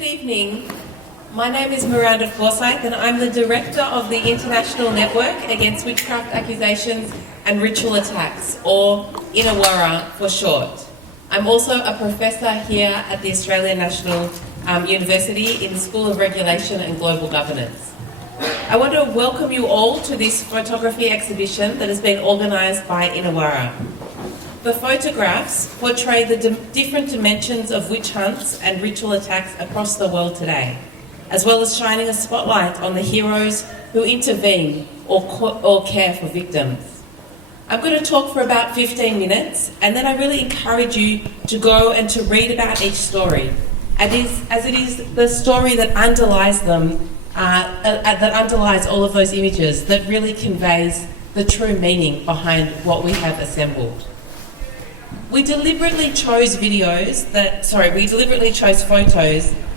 Good evening. My name is Miranda Forsyth and I'm the Director of the International Network Against Witchcraft Accusations and Ritual Attacks, or INAWARA for short. I'm also a professor here at the Australian National University in the School of Regulation and Global Governance. I want to welcome you all to this photography exhibition that has been organised by INAWARA. The photographs portray the different dimensions of witch hunts and ritual attacks across the world today, as well as shining a spotlight on the heroes who intervene or care for victims. I'm going to talk for about 15 minutes, and then I really encourage you to go and to read about each story, as it is the story that underlies them, that underlies all of those images, that really conveys the true meaning behind what we have assembled. We deliberately chose photos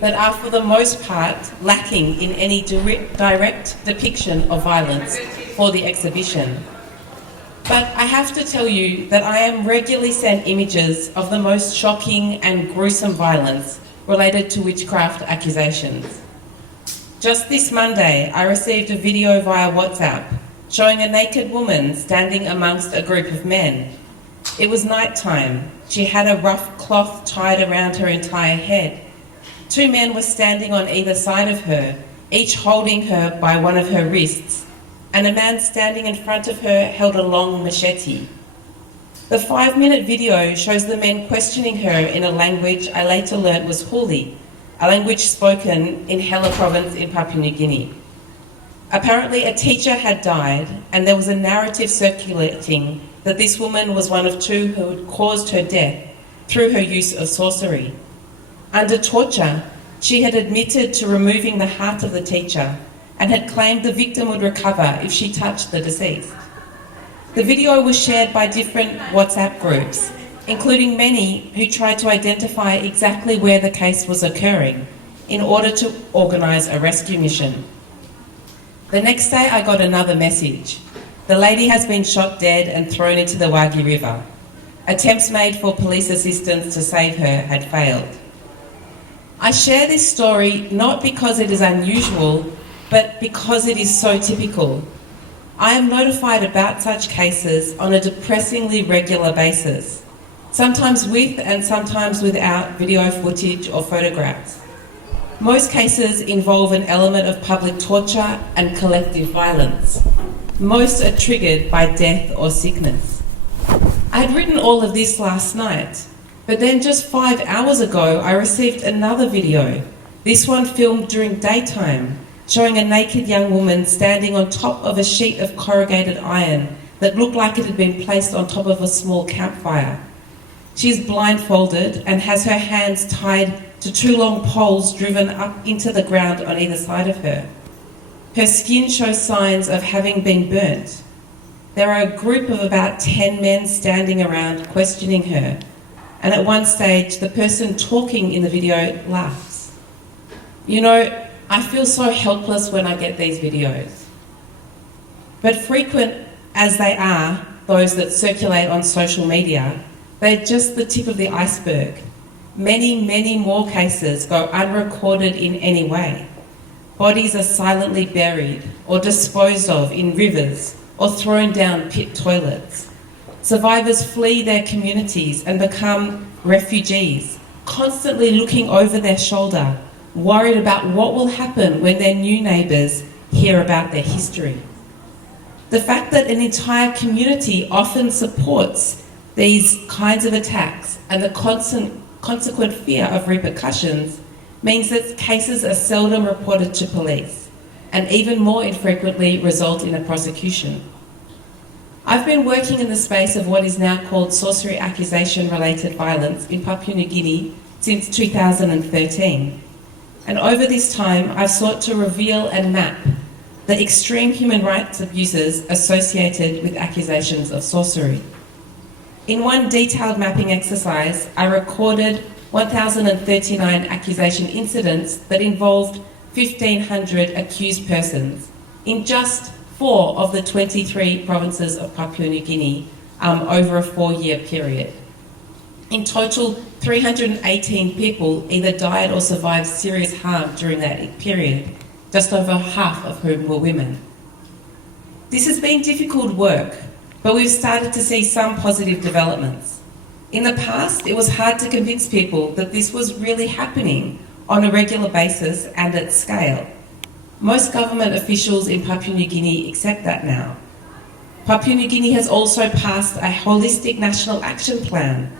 that are for the most part lacking in any direct depiction of violence for the exhibition. But I have to tell you that I am regularly sent images of the most shocking and gruesome violence related to witchcraft accusations. Just this Monday, I received a video via WhatsApp showing a naked woman standing amongst a group of men. It was night time. She had a rough cloth tied around her entire head. Two men were standing on either side of her, each holding her by one of her wrists, and a man standing in front of her held a long machete. The 5-minute video shows the men questioning her in a language I later learnt was Huli, a language spoken in Hela province in Papua New Guinea. Apparently a teacher had died, and there was a narrative circulating that this woman was one of two who had caused her death through her use of sorcery. Under torture, she had admitted to removing the heart of the teacher and had claimed the victim would recover if she touched the deceased. The video was shared by different WhatsApp groups, including many who tried to identify exactly where the case was occurring in order to organise a rescue mission. The next day I got another message. The lady has been shot dead and thrown into the Wagi River. Attempts made for police assistance to save her had failed. I share this story not because it is unusual, but because it is so typical. I am notified about such cases on a depressingly regular basis, sometimes with and sometimes without video footage or photographs. Most cases involve an element of public torture and collective violence. Most are triggered by death or sickness. I had written all of this last night, but then just 5 hours ago I received another video, this one filmed during daytime, showing a naked young woman standing on top of a sheet of corrugated iron that looked like it had been placed on top of a small campfire. She is blindfolded and has her hands tied to 2 long poles driven up into the ground on either side of her. Her skin shows signs of having been burnt. There are a group of about 10 men standing around questioning her, and at one stage the person talking in the video laughs. You know, I feel so helpless when I get these videos. But frequent as they are, those that circulate on social media, they're just the tip of the iceberg. Many, many more cases go unrecorded in any way. Bodies are silently buried or disposed of in rivers or thrown down pit toilets. Survivors flee their communities and become refugees, constantly looking over their shoulder, worried about what will happen when their new neighbours hear about their history. The fact that an entire community often supports these kinds of attacks and the consequent fear of repercussions means that cases are seldom reported to police and even more infrequently result in a prosecution. I've been working in the space of what is now called sorcery accusation-related violence in Papua New Guinea since 2013. And over this time, I've sought to reveal and map the extreme human rights abuses associated with accusations of sorcery. In one detailed mapping exercise, I recorded 1,039 accusation incidents that involved 1,500 accused persons in just 4 of the 23 provinces of Papua New Guinea over a 4-year period. In total, 318 people either died or survived serious harm during that period, just over half of whom were women. This has been difficult work, but we've started to see some positive developments. In the past, it was hard to convince people that this was really happening on a regular basis and at scale. Most government officials in Papua New Guinea accept that now. Papua New Guinea has also passed a holistic national action plan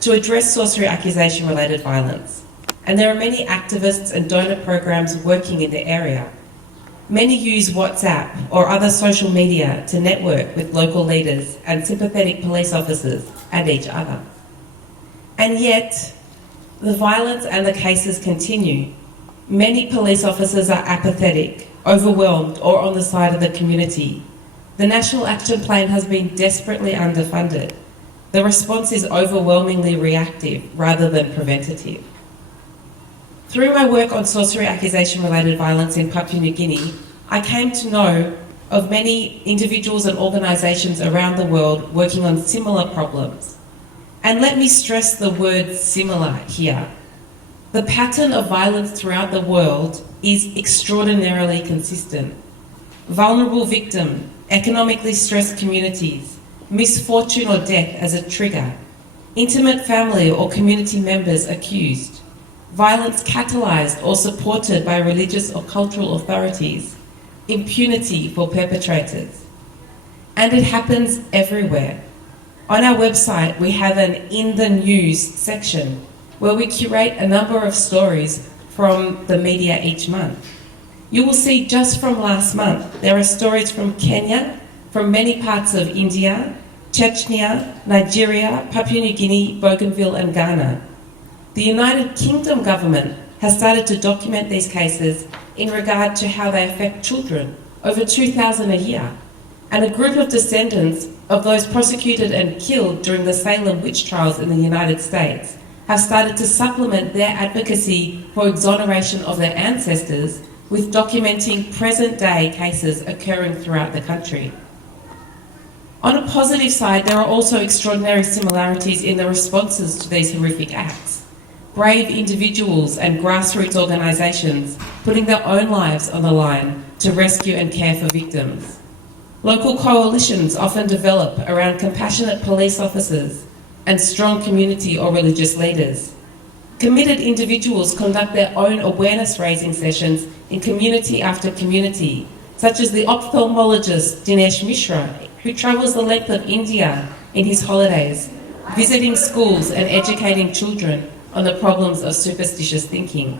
to address sorcery accusation-related violence, and there are many activists and donor programs working in the area. Many use WhatsApp or other social media to network with local leaders and sympathetic police officers and each other. And yet, the violence and the cases continue. Many police officers are apathetic, overwhelmed, or on the side of the community. The National Action Plan has been desperately underfunded. The response is overwhelmingly reactive rather than preventative. Through my work on sorcery accusation-related violence in Papua New Guinea, I came to know of many individuals and organisations around the world working on similar problems. And let me stress the word similar here. The pattern of violence throughout the world is extraordinarily consistent. Vulnerable victim, economically stressed communities, misfortune or death as a trigger, intimate family or community members accused, violence catalysed or supported by religious or cultural authorities, impunity for perpetrators. And it happens everywhere. On our website, we have an In the News section where we curate a number of stories from the media each month. You will see just from last month, there are stories from Kenya, from many parts of India, Chechnya, Nigeria, Papua New Guinea, Bougainville and Ghana. The United Kingdom government has started to document these cases in regard to how they affect children, over 2,000 a year. And a group of descendants of those prosecuted and killed during the Salem witch trials in the United States have started to supplement their advocacy for exoneration of their ancestors with documenting present-day cases occurring throughout the country. On a positive side, there are also extraordinary similarities in the responses to these horrific acts. Brave individuals and grassroots organisations putting their own lives on the line to rescue and care for victims. Local coalitions often develop around compassionate police officers and strong community or religious leaders. Committed individuals conduct their own awareness-raising sessions in community after community, such as the ophthalmologist Dinesh Mishra, who travels the length of India in his holidays, visiting schools and educating children on the problems of superstitious thinking.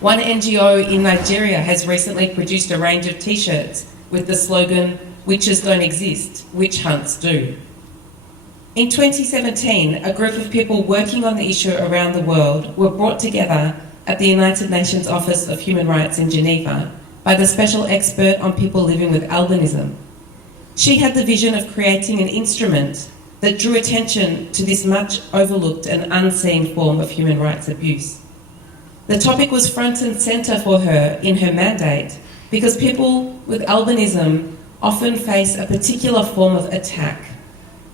One NGO in Nigeria has recently produced a range of t-shirts with the slogan, "Witches don't exist, witch hunts do." In 2017, a group of people working on the issue around the world were brought together at the United Nations Office of Human Rights in Geneva by the special expert on people living with albinism. She had the vision of creating an instrument that drew attention to this much overlooked and unseen form of human rights abuse. The topic was front and centre for her in her mandate because people with albinism often face a particular form of attack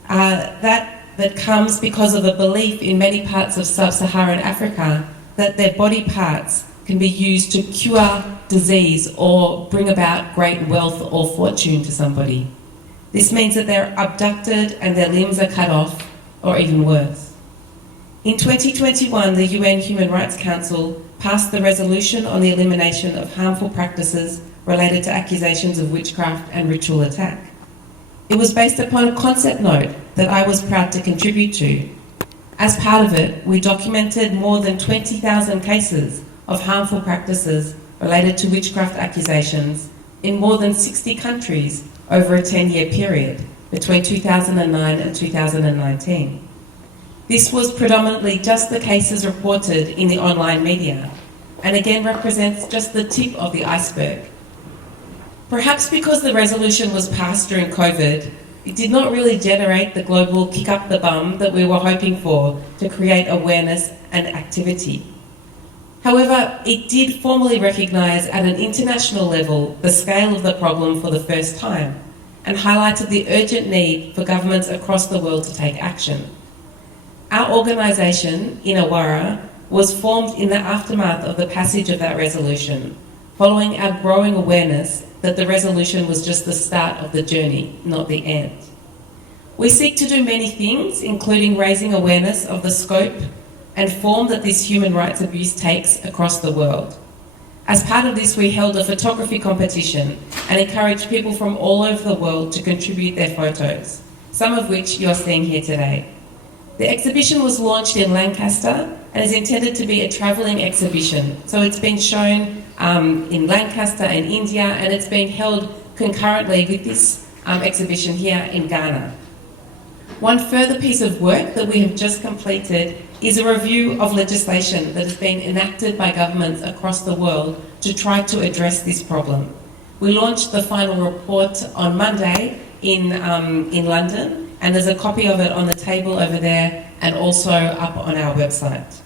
that comes because of a belief in many parts of sub-Saharan Africa that their body parts can be used to cure disease or bring about great wealth or fortune to somebody. This means that they're abducted and their limbs are cut off, or even worse. In 2021, the UN Human Rights Council passed the resolution on the elimination of harmful practices related to accusations of witchcraft and ritual attack. It was based upon a concept note that I was proud to contribute to. As part of it, we documented more than 20,000 cases of harmful practices related to witchcraft accusations in more than 60 countries over a 10-year period between 2009 and 2019. This was predominantly just the cases reported in the online media, and again represents just the tip of the iceberg. Perhaps because the resolution was passed during COVID, it did not really generate the global kick up the bum that we were hoping for to create awareness and activity. However, it did formally recognise at an international level the scale of the problem for the first time and highlighted the urgent need for governments across the world to take action. Our organisation, Inawara, was formed in the aftermath of the passage of that resolution, following our growing awareness that the resolution was just the start of the journey, not the end. We seek to do many things, including raising awareness of the scope and form that this human rights abuse takes across the world. As part of this, we held a photography competition and encouraged people from all over the world to contribute their photos, some of which you're seeing here today. The exhibition was launched in Lancaster and is intended to be a travelling exhibition. So it's been shown in Lancaster and India, and it's being held concurrently with this exhibition here in Ghana. One further piece of work that we have just completed is a review of legislation that has been enacted by governments across the world to try to address this problem. We launched the final report on Monday in London, and there's a copy of it on the table over there and also up on our website.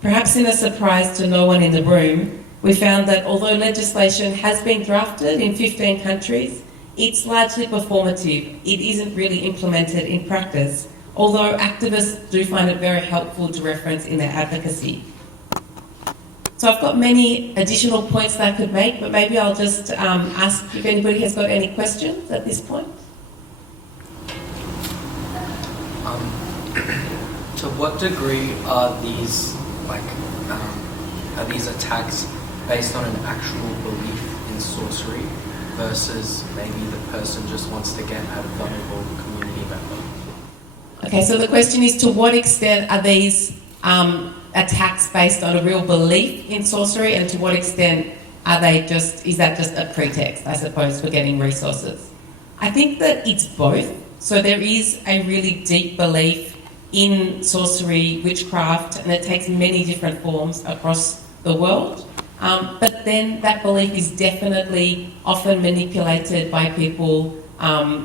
Perhaps in a surprise to no one in the room, we found that although legislation has been drafted in 15 countries, it's largely performative. It isn't really implemented in practice, although activists do find it very helpful to reference in their advocacy. So I've got many additional points that I could make, but maybe I'll just ask if anybody has got any questions at this point. To what degree are these attacks based on an actual belief in sorcery versus maybe the person just wants to get at a vulnerable community member? Okay, so the question is, to what extent are these attacks based on a real belief in sorcery, and to what extent is that just a pretext, I suppose, for getting resources? I think that it's both. So there is a really deep belief in sorcery, witchcraft, and it takes many different forms across the world. But then that belief is definitely often manipulated by people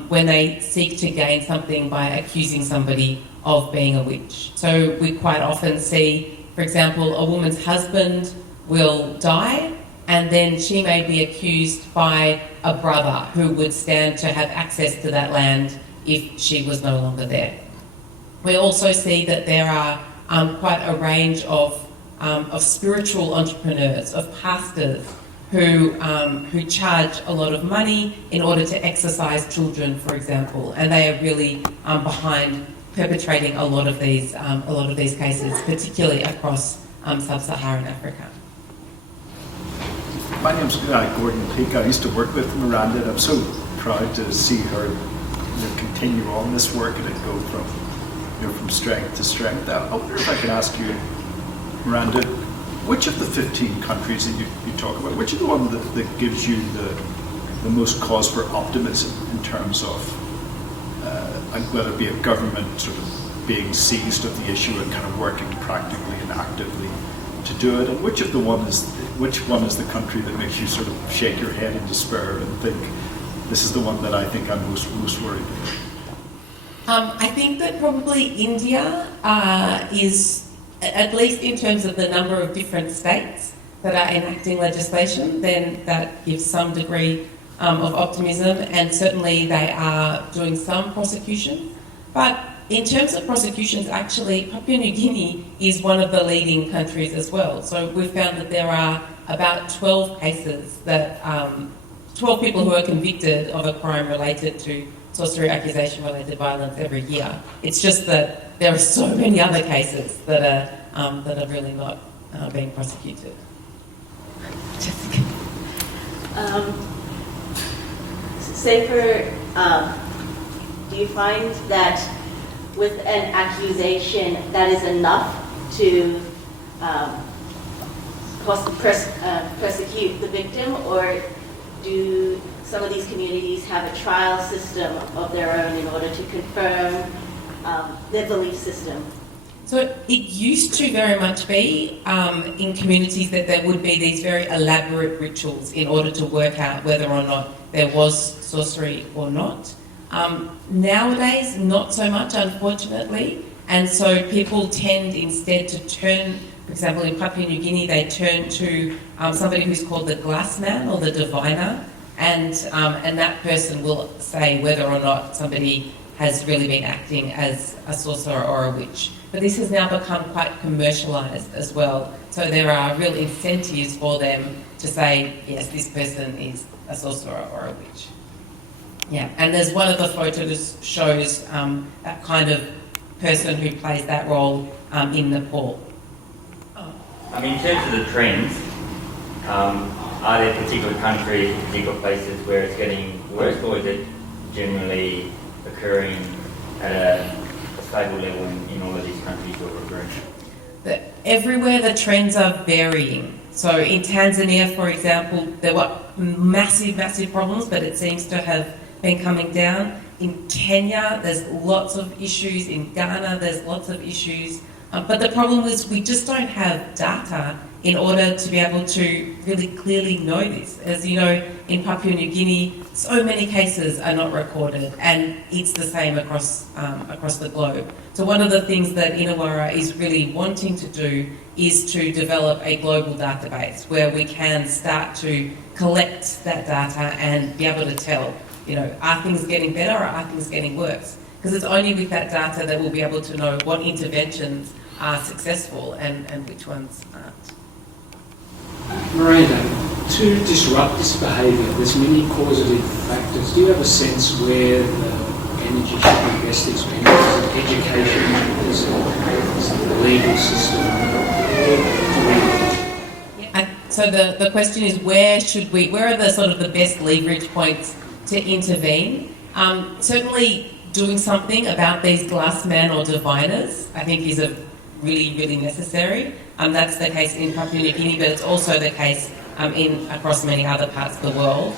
when they seek to gain something by accusing somebody of being a witch. So we quite often see, for example, a woman's husband will die, and then she may be accused by a brother who would stand to have access to that land if she was no longer there. We also see that there are quite a range of spiritual entrepreneurs, of pastors who charge a lot of money in order to exorcise children, for example, and they are really behind perpetrating a lot of these cases, particularly across sub-Saharan Africa. My name's Gordon Peake. I used to work with Miranda, and I'm so proud to see her continue on this work and it go from strength to strength. I wonder if I can ask you, Miranda, which of the 15 countries that you talk about, which is the one that gives you the most cause for optimism in terms of whether it be a government sort of being seized of the issue and kind of working practically and actively to do it, and which one is the country that makes you sort of shake your head in despair and think, this is the one that I think I'm most worried about? I think that probably India is, at least in terms of the number of different states that are enacting legislation, then that gives some degree of optimism, and certainly they are doing some prosecution. But in terms of prosecutions, actually, Papua New Guinea is one of the leading countries as well. So we've found that there are about 12 cases that 12 people who are convicted of a crime related to sorcery accusation-related violence every year. It's just that there are so many other cases that are really not being prosecuted. Jessica. Do you find that with an accusation that is enough to persecute the victim, or do some of these communities have a trial system of their own in order to confirm their belief system? So it used to very much be in communities that there would be these very elaborate rituals in order to work out whether or not there was sorcery or not. Nowadays, not so much, unfortunately, and so people tend instead to turn, for example, in Papua New Guinea, they turn to somebody who's called the glass man or the diviner, and that person will say whether or not somebody has really been acting as a sorcerer or a witch. but this has now become quite commercialised as well. So there are real incentives for them to say, yes, this person is a sorcerer or a witch. Yeah, and there's one of the photos shows that kind of person who plays that role in Nepal. I mean, in terms of the trends, are there particular countries, particular places where it's getting worse, or is it generally occurring at a stable level in all of these countries you're referring to? Everywhere the trends are varying. So in Tanzania, for example, there were massive, massive problems, but it seems to have been coming down. In Kenya, there's lots of issues. In Ghana, there's lots of issues. But the problem is we just don't have data in order to be able to really clearly know this. As you know, in Papua New Guinea, so many cases are not recorded, and it's the same across the globe. So one of the things that Inawara is really wanting to do is to develop a global database where we can start to collect that data and be able to tell, are things getting better or are things getting worse? Because it's only with that data that we'll be able to know what interventions are successful and which ones aren't. Miranda, to disrupt this behaviour, there's many causative factors. Do you have a sense where the energy should be best expended? Is it education? Is it the legal system? So the question is, where are the sort of the best leverage points to intervene? Certainly doing something about these glass men or diviners, I think, is really, really necessary. That's the case in Papua New Guinea, but it's also the case across many other parts of the world.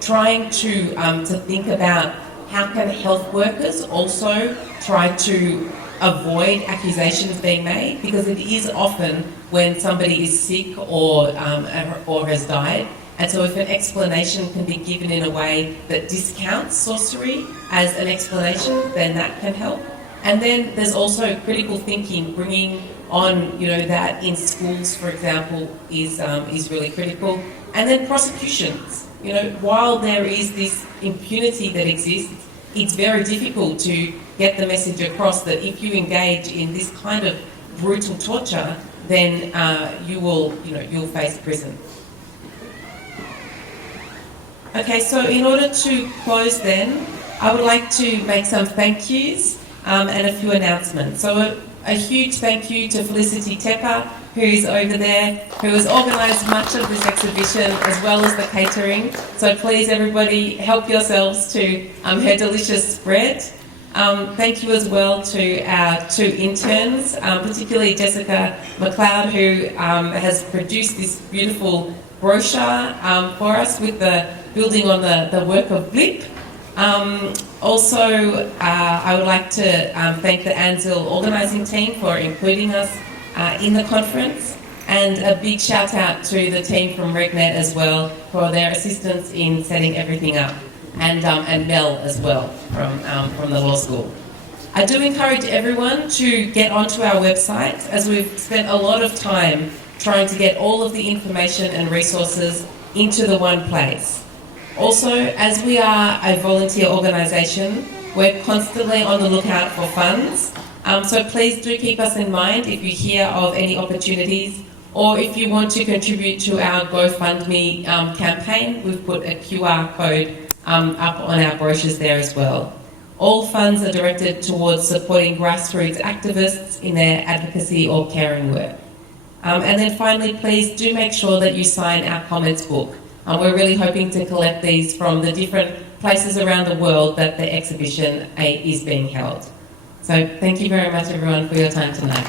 Trying to think about how can health workers also try to avoid accusations being made, because it is often when somebody is sick or has died. And so if an explanation can be given in a way that discounts sorcery as an explanation, then that can help. And then there's also critical thinking, bringing on, that in schools, for example, is really critical. And then prosecutions. While there is this impunity that exists, it's very difficult to get the message across that if you engage in this kind of brutal torture, then you'll face prison. Okay, so in order to close then, I would like to make some thank yous and a few announcements. So a huge thank you to Felicity Tepper, who is over there, who has organised much of this exhibition as well as the catering. So please, everybody, help yourselves to her delicious spread. Thank you as well to our two interns, particularly Jessica McLeod, who has produced this beautiful brochure for us with the building on the work of Blip. Also, I would like to thank the ANZIL organising team for including us in the conference, and a big shout out to the team from RegNet as well for their assistance in setting everything up, and Mel as well from the law school. I do encourage everyone to get onto our website, as we've spent a lot of time trying to get all of the information and resources into the one place. Also, as we are a volunteer organisation, we're constantly on the lookout for funds. So please do keep us in mind if you hear of any opportunities, or if you want to contribute to our GoFundMe campaign. We've put a QR code up on our brochures there as well. All funds are directed towards supporting grassroots activists in their advocacy or caring work. And then finally, please do make sure that you sign our comments book. We're really hoping to collect these from the different places around the world that the exhibition is being held. So thank you very much, everyone, for your time tonight.